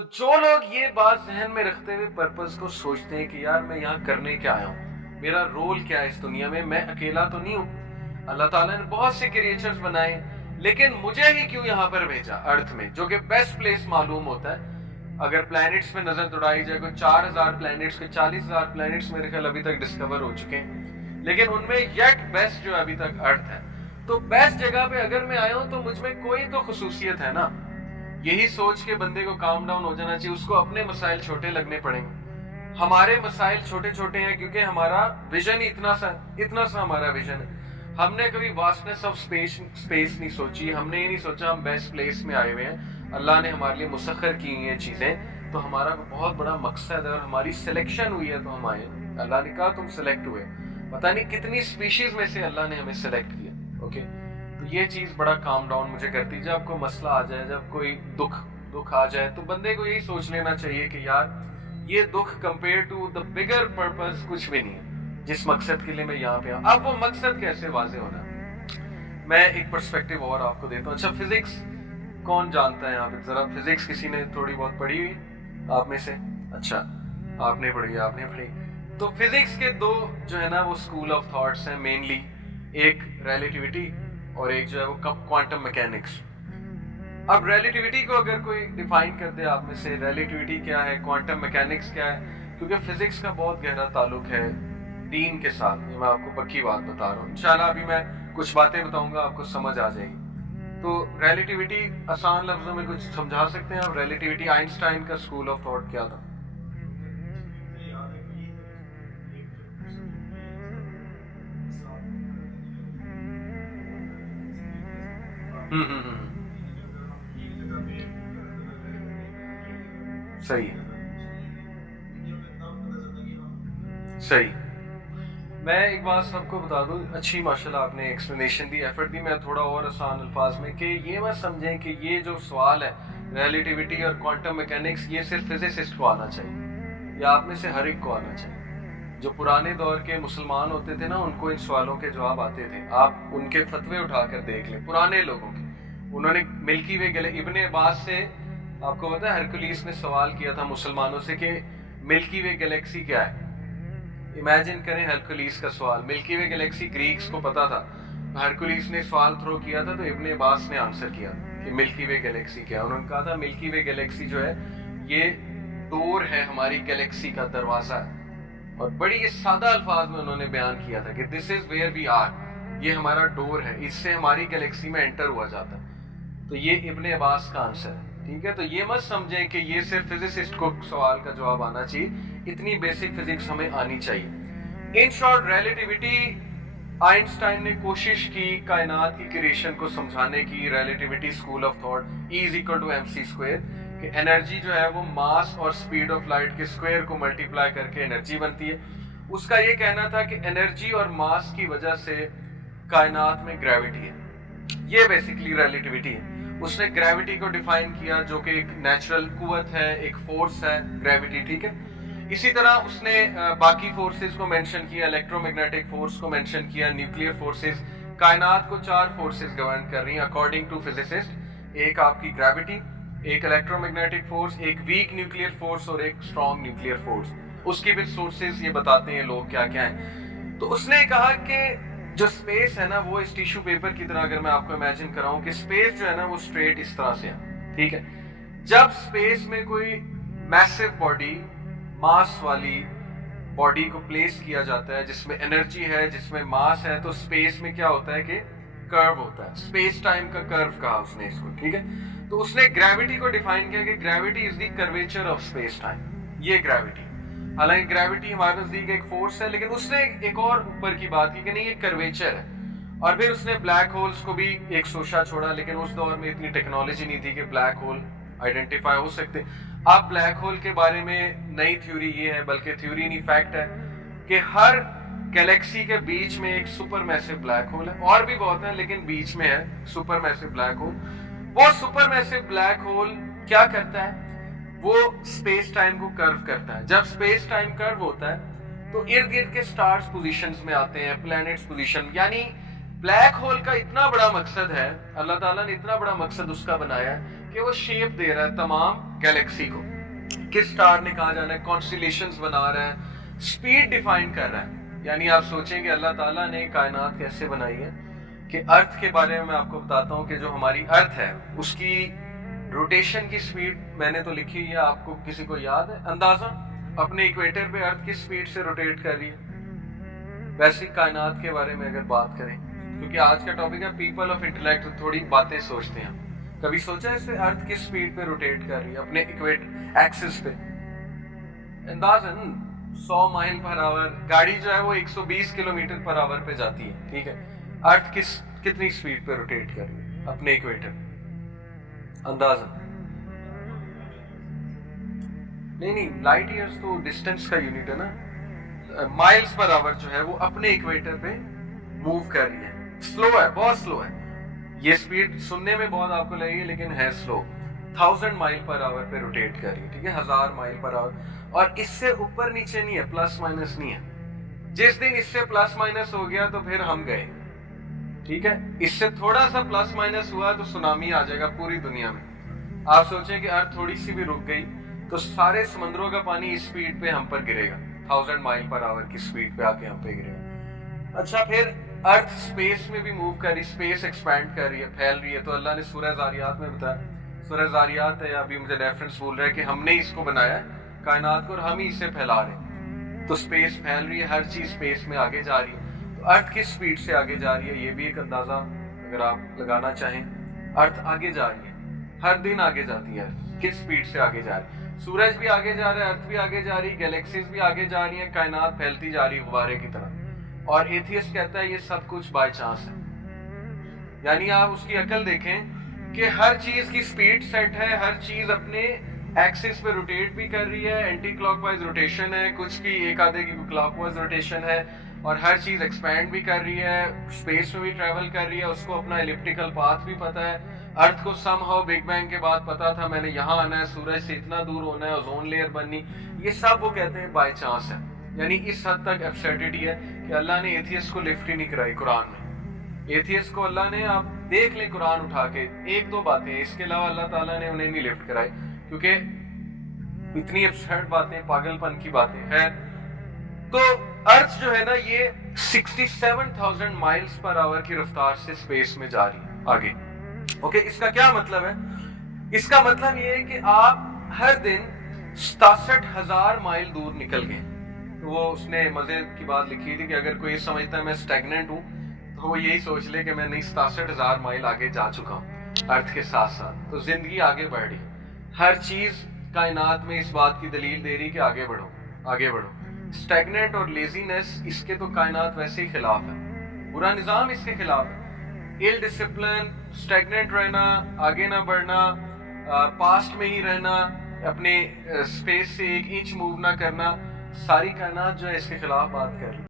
तो जो लोग ये बात ज़हन में रखते हुए पर्पस को सोचते हैं कि यार मैं यहाँ करने क्या आया हूँ, मेरा रोल क्या है इस दुनिया में, मैं अकेला तो नहीं हूँ। अल्लाह ताला ने बहुत से क्रिएचर्स बनाए, लेकिन मुझे ही क्यों यहाँ पर भेजा अर्थ में, जो कि बेस्ट प्लेस मालूम होता है। अगर प्लैनेट्स पे नजर दौड़ाई जाए, कोई 4000 प्लैनेट्स के 40,000 प्लैनेट्स मेरे ख्याल अभी तक डिस्कवर हो चुके हैं, लेकिन उनमें येट बेस्ट जो अभी तक अर्थ है। तो बेस्ट जगह पे अगर मैं आया हूं तो मुझ में कोई तो खसूसियत है ना। यही सोच के बंदे को काम डाउन हो जाना चाहिए। उसको अपने मसाइल छोटे लगने पड़ेंगे। हमारे मसाइल छोटे छोटे हैं क्योंकि हमारा विजन इतना सा हमारा विजन है। हमने कभी वास्टनेस ऑफ स्पेस नहीं सोची। हमने ये नहीं सोचा हम बेस्ट प्लेस में आए हुए हैं, अल्लाह ने हमारे लिए मुसख्खर की हुई हैं चीजें। तो हमारा बहुत बड़ा मकसद है और हमारी सिलेक्शन हुई है तो हम आए। अल्लाह ने कहा तुम सिलेक्ट हुए। पता नहीं कितनी स्पीशीज में से अल्लाह ने हमें सिलेक्ट किया। ओके, तो ये चीज बड़ा काम डाउन मुझे करती है। जब कोई मसला आ जाए, जब कोई दुख आ जाए, तो बंदे को यही सोच लेना चाहिए कि यार ये दुख compare to the bigger purpose कुछ भी नहीं है, जिस मकसद के लिए मैं यहाँ पे अब वो मकसद कैसे वाजे होना। मैं एक पर्सपेक्टिव और आपको देता हूँ। अच्छा, फिजिक्स कौन जानता है यहाँ पे? जरा फिजिक्स किसी ने थोड़ी बहुत पढ़ी हुई आप में से? अच्छा, आपने पढ़ी। तो फिजिक्स के दो जो है ना वो स्कूल ऑफ थॉट्स हैं मेनली, एक रिलेटिविटी और एक जो है वो क्वांटम मैकेनिक्स। अब रिलेटिविटी को अगर कोई डिफाइन कर दे आप में से, रिलेटिविटी क्या है, क्वांटम मैकेनिक्स क्या है, क्योंकि फिजिक्स का बहुत गहरा ताल्लुक है दीन के साथ। ये मैं आपको पक्की बात बता रहा हूँ। इंशाल्लाह अभी मैं कुछ बातें बताऊंगा, आपको समझ आ जाएगी। तो रिलेटिविटी आसान लफ्जों में कुछ समझा सकते हैं आप? रिलेटिविटी, आइंस्टाइन का स्कूल ऑफ थॉट क्या था? हम्म। सही सही। मैं एक बात सबको बता दूं, अच्छी माशाल्लाह आपने एक्सप्लेनेशन दी, एफर्ट दी। मैं थोड़ा और आसान अल्फाज में कि ये मत समझें कि ये जो सवाल है रिलेटिविटी और क्वांटम मैकेनिक्स, ये सिर्फ फिजिसिस्ट को आना चाहिए या आप में से हर एक को आना चाहिए। जो पुराने दौर के मुसलमान होते थे ना, उनको इन सवालों के जवाब आते थे। आप उनके फतवे उठाकर देख लें पुराने लोगों के। उन्होंने मिल्की वे इब्ने अब्बास से, आपको पता है हरकुलिस ने सवाल किया था मुसलमानों से कि मिल्की वे गैलेक्सी क्या है। इमेजिन करें हरकुलिस का सवाल। मिल्की वे गैलेक्सी ग्रीक्स को पता था, हरकुलिस ने सवाल थ्रो किया था तो इब्ने अब्बास ने आंसर किया कि मिल्की वे गैलेक्सी क्या है। उन्होंने कहा था मिल्की वे गैलेक्सी जो है ये डोर है, हमारी गैलेक्सी का दरवाजा है। और बड़ी सादा अल्फाज में उन्होंने बयान किया था कि this is where we are, ये हमारा डोर है, इससे हमारी गैलेक्सी में एंटर हुआ जाता है। तो ये इब्ने अब्बास का आंसर है। ठीक है, तो ये मत समझें कि ये सिर्फ फिजिसिस्ट को सवाल का जवाब आना चाहिए। इतनी बेसिक फिजिक्स हमें आनी चाहिए। इन शॉर्ट, रिलेटिविटी, आइंस्टाइन ने कोशिश की कायनात की क्रिएशन को समझाने की। Relativity school of thought, E = mc², कि एनर्जी जो है वो मास और स्पीड ऑफ लाइट के स्क्वायर को मल्टीप्लाई करके एनर्जी बनती है। उसका ये कहना था कि एनर्जी और मास की वजह से कायनात में ग्रेविटी है। ये बेसिकली रिलेटिविटी है। उसने ग्रेविटी को डिफाइन किया जो कि एक नेचुरल कुव्वत है, एक फोर्स है ग्रेविटी। ठीक है, इसी तरह उसने बाकी फोर्सेस को मेंशन किया, इलेक्ट्रोमैग्नेटिक फोर्स को मेंशन किया, न्यूक्लियर फोर्सेस। कायनात को 4 फोर्सेस गवर्न कर रही हैं अकॉर्डिंग टू फिजिसिस्ट। एक आपकी ग्रेविटी, एक इलेक्ट्रोमैग्नेटिक फोर्स, एक वीक न्यूक्लियर फोर्स और एक स्ट्रॉन्ग न्यूक्लियर फोर्स। उसकी भी सोर्सेज ये बताते हैं लोग क्या क्या है। तो उसने कहा कि जो स्पेस है ना वो इस टिश्यू पेपर की तरह, अगर मैं आपको इमेजिन कराऊं कि स्पेस जो है ना वो स्ट्रेट इस तरह से है। ठीक है, जब स्पेस में कोई मैसिव बॉडी, मास वाली बॉडी को प्लेस किया जाता है जिसमें एनर्जी है, जिसमें मास है, तो स्पेस में क्या होता है कि कर्व होता है। स्पेस टाइम का कर्व कहा उसने इसको। ठीक है, तो उसने ग्रेविटी को डिफाइन किया कि gravity is the curvature of space time. ये ग्रेविटी, हालांकि ग्रेविटी हमारे नजदीक एक फोर्स है, लेकिन उसने एक और ऊपर की बात की कि नहीं ये कर्वेचर है। और फिर उसने ब्लैक होल्स को भी एक सोचा छोड़ा, लेकिन उस दौर में इतनी टेक्नोलॉजी नहीं थी कि ब्लैक होल आइडेंटिफाई हो सकते। अब ब्लैक होल के बारे में नई थ्योरी ये है, बल्कि थ्योरी नहीं फैक्ट है, कि हर गैलेक्सी के बीच में एक सुपर मैसिव ब्लैक होल है। और भी बहुत है लेकिन बीच में है सुपर मैसिव ब्लैक होल। वो सुपर मैसिव ब्लैक होल क्या करता है? वो स्पेस टाइम को कर्व करता है। जब स्पेस टाइम कर्व होता है तो इर्द गिर्द के स्टार्स पोजीशंस में आते हैं, प्लैनेट्स पोजीशन। यानी ब्लैक होल का इतना बड़ा मकसद है, अल्लाह ताला ने इतना बड़ा मकसद उसका बनाया है कि वो शेप दे रहा है तमाम गैलेक्सी को, किस स्टार ने कहा जाना है, कॉन्स्टिलेशंस बना रहा है, स्पीड डिफाइन कर रहा है। यानी आप सोचें कि अल्लाह ताला ने कायनात कैसे बनाई है, कि अर्थ के बारे में मैं आपको बताता हूँ कि जो हमारी अर्थ है उसकी रोटेशन की स्पीड मैंने तो लिखी है, आपको किसी को याद है अंदाजा अपने इक्वेटर पे अर्थ किस स्पीड से रोटेट कर रही है? वैसे कायनात के बारे में अगर बात करें, क्योंकि आज का टॉपिक है पीपल ऑफ इंटेलेक्ट, थोड़ी बातें सोचते हैं। कभी सोचा इससे अर्थ किस स्पीड पे रोटेट कर रही है अपने इक्वेटर एक्सिस पे? अंदाजन 100 माइल पर आवर, गाड़ी जो है वो 120 किलोमीटर पर आवर पे जाती है, ठीक है। अर्थ कितनी स्पीड पे रोटेट कर रही है अपने इक्वेटर? अंदाजन नहीं, लाइट ईयर्स तो डिस्टेंस का यूनिट है ना। माइल्स पर आवर जो है वो अपने इक्वेटर पे मूव कर रही है। स्लो है, बहुत स्लो है। ये स्पीड सुनने में बहुत आपको लगेगी लेकिन है स्लो। 1000 माइल पर आवर पे रोटेट कर रही है, ठीक है, 1000 माइल पर आवर। और इससे ऊपर नीचे नहीं है, प्लस माइनस नहीं है। जिस दिन इससे प्लस माइनस हो गया तो फिर हम गए, ठीक है। इससे थोड़ा सा प्लस माइनस हुआ तो सुनामी आ जाएगा पूरी दुनिया में। आप सोचें कि अर्थ थोड़ी सी भी रुक गई तो सारे समुद्रों का पानी इस स्पीड पे हम पर गिरेगा, 1000 माइल पर आवर की स्पीड पे आके हम पे गिरेगा। अच्छा, फिर अर्थ स्पेस में भी मूव कर रही, स्पेस एक्सपैंड कर रही है, फैल रही है। तो अल्लाह ने सूरह ज़ारियात में बताया, सूरह ज़ारियात है, अभी मुझे रेफरेंस बोल रहा है कि हमने इसको बनाया कायनात को और हम ही इसे फैला रहे। तो स्पेस फैल रही है, हर चीज स्पेस में आगे जा रही है। तो अर्थ किस स्पीड से आगे जा रही है, ये भी एक अंदाजा अगर आप लगाना चाहें। अर्थ आगे जा रही है, हर दिन आगे जाती है। किस स्पीड से आगे जा रही है? सूरज भी आगे जा रहा है, अर्थ भी आगे जा रही है, गैलेक्सीज भी आगे जा रही है, कायनात फैलती जा रही है गुब्बारे की तरह। और एथियस्ट कहता है ये सब कुछ बाय चांस है। यानी आप उसकी अकल देखें कि हर चीज की स्पीड सेट है, हर चीज अपने एक्सिस पे रोटेट भी कर रही है, एंटी क्लॉकवाइज रोटेशन है, कुछ की एक आधे की क्लॉकवाइज रोटेशन है, और हर चीज एक्सपैंड भी कर रही है, स्पेस में भी ट्रेवल कर रही है, उसको अपना एलिप्टिकल पाथ भी पता है। अर्थ को समहाउ बिग बैंग के बाद पता था मैंने यहाँ आना है, सूरज से इतना दूर होना है, ओजोन लेयर बननी, ये सब वो कहते हैं बाय चांस है। यानी इस हद तक एब्सर्डिटी है कि अल्लाह ने एथियस्ट को लिफ्ट ही नहीं कराई कुरान में। एथियस्ट को अल्लाह ने, आप देख ले कुरान उठा के, एक दो बातें, इसके अलावा अल्लाह ताला ने उन्हें नहीं लिफ्ट कराई, क्योंकि इतनी एब्सर्ड बातें, पागलपन की बातें है। तो अर्थ जो है ना ये 67,000 माइल्स पर आवर की रफ्तार से स्पेस में जा रही है आगे। ओके, इसका क्या मतलब है? इसका मतलब ये है कि आप हर दिन 67,000 माइल दूर निकल गए। तो वो उसने मजे की बात लिखी थी कि अगर कोई समझता है मैं स्टैग्नेंट हूँ तो वो यही सोच ले कि मैं नहीं 67,000 माइल आगे जा चुका हूँ अर्थ के साथ साथ। तो जिंदगी आगे बढ़ रही, हर चीज कायनात में इस बात की दलील दे रही कि आगे बढ़ो, आगे बढ़ो। स्टैग्नेंट और लेजीनेस इसके तो कायनात वैसे ही खिलाफ है, पूरा निजाम इसके खिलाफ है। इल डिसिप्लिन, स्टैग्नेंट रहना, आगे ना बढ़ना, पास्ट में ही रहना, अपने स्पेस से 1 इंच मूव ना करना, सारी कायनात जो है इसके खिलाफ बात कर रही है।